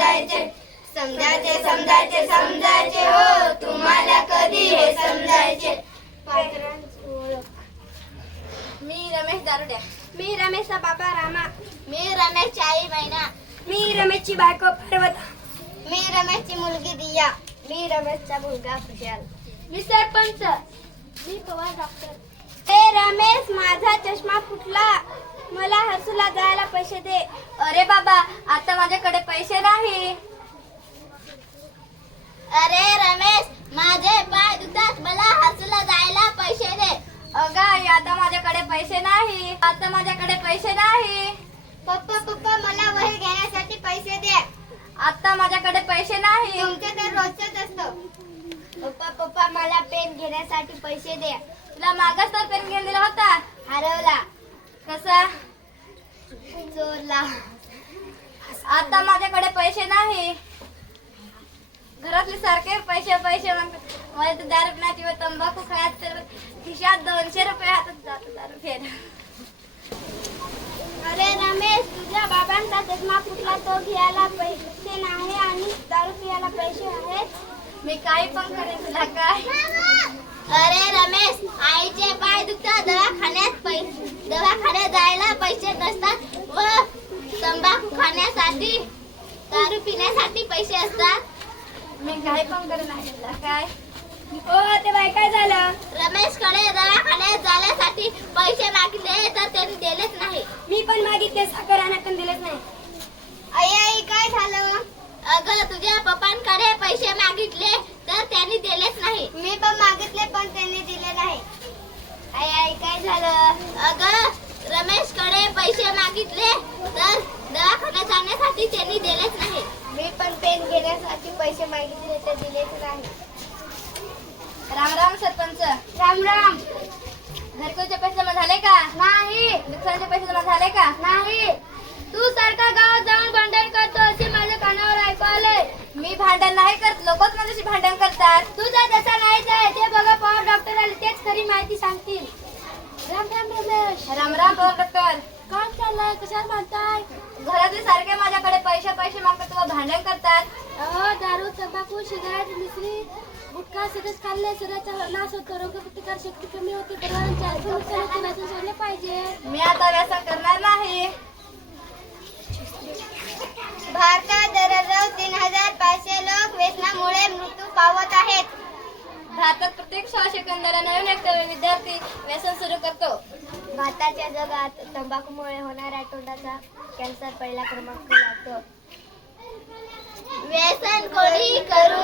समजायचे. समजायचे समजायचे समजायचे हो. तुम्हाला कधी हे समजायचे? मी रमेश दारुड्या. मी रमेशचा बाबा रामा. मी रमेश आई महिना मी रमेशची बायको पर्वता. मी रमेशची मुलगी दिया. मी रमेशचा मुलगा खुशाल मी सरपंच. मी पवार डॉक्टर. हे रमेश माझा चष्मा फुटला. मला हर्सूला जायला पैसे दे. अरे बाबा आता माझ्याकडे पैसे नाही. अरे रमेश माझे पाय दुखतात. मला हसूला जायला पैसे दे. अगं आई आता माझ्याकडे पैसे नाही. आता माझ्याकडे पैसे नाही. पप्पा पप्पा मला वही घेण्यासाठी पैसे दे. आता माझ्याकडे पैसे नाही. तुमचे तर रोजच असतं. पप्पा पप्पा मला पेन घेण्यासाठी पैसे दे. तुला मागास तर पेन घेऊन दिला होता. हरवला. कसा? चोरला आता माझ्याकडे पैसे नाही. घरातले सारखे पैसे पैसे मागतात. मला तर दारू पिण्याची व तंबाखू खायचं तर खिशात दोनशे रुपये हातात जातात दारू प्यायला अरे रमेश तुझ्या बाबांचा चष्मा फुटला तो घ्यायला पैसे नाही आणि दारू पियाला पैसे आहेत. मी काही पण करेन तुला काय? अरे रमेश आईचे पाय दुखतात दवाखान्यात पैसे पैसे नसतात व तंबाखू खाण्यासाठी दारू पिण्यासाठी पैसे असतात. मी काही पण तुला काय? हो ते बाय काय झालं? रमेशकडे दवाखान्यात जाण्यासाठी पैसे मागितले तर त्यांनी दिलेच नाही. मी पण मागितले साखर आणा पण दिलेच नाही. आई आई काय झालं? अगं तुझ्या पप्पांकडे पैसे मागितले तर त्यांनी दिलेच नाही. मी पण मागितले पण त्यांनी दिले नाही. आई आई काय झालं? अगं रमेशकडे पैसे मागितले तर दवाखान्यात जाण्यासाठी त्यांनी दिलेच नाही. मी पण पेन घेण्यासाठी पैसे मागितले तर दिलेच नाही. राम राम सरपंच. राम राम. घरकुलचे पैसे जमा झाले का? नाही. नुकसानचे पैसे जमा झाले का? नाही. तू सारखा गावात जाऊन भांडण करतो असे माझ्या कानावर ऐकू आलंय मी भांडण नाही करत लोकच माझ्याशी भांडण करतात. तुझा तसा नाहीच आहे ते बघा पवार डॉक्टर आले तेच खरी माहिती सांगतील. राम राम पवार डॉक्टर काय चाललंय कशाला म्हणताय घरातले सारखे माझ्याकडे पैसे पैसे मागतात व भांडण करतात. अहो दारू तंबाखू सिगारेट मिसरी गुटखा सगळंच खाल्ले शरीराचा नाश होतो रोगप्रतिकार शक्ती कमी होते नुकसान व्यसन सोडले पाहिजे. मी आता व्यसन करणार नाही. भारतात दररोज तीन हजार पाचशे लोक व्यसनामुळे मृत्यू पावत आहेत. भारतात प्रत्येक सहा सेकंदाला नवीन एक विद्यार्थी व्यसन सुरू करतो. भारताच्या जगात तंबाखूमुळे होणाऱ्या तोंडाचा कॅन्सर पहिला क्रमांक लागतो. व्यसन कोणी करू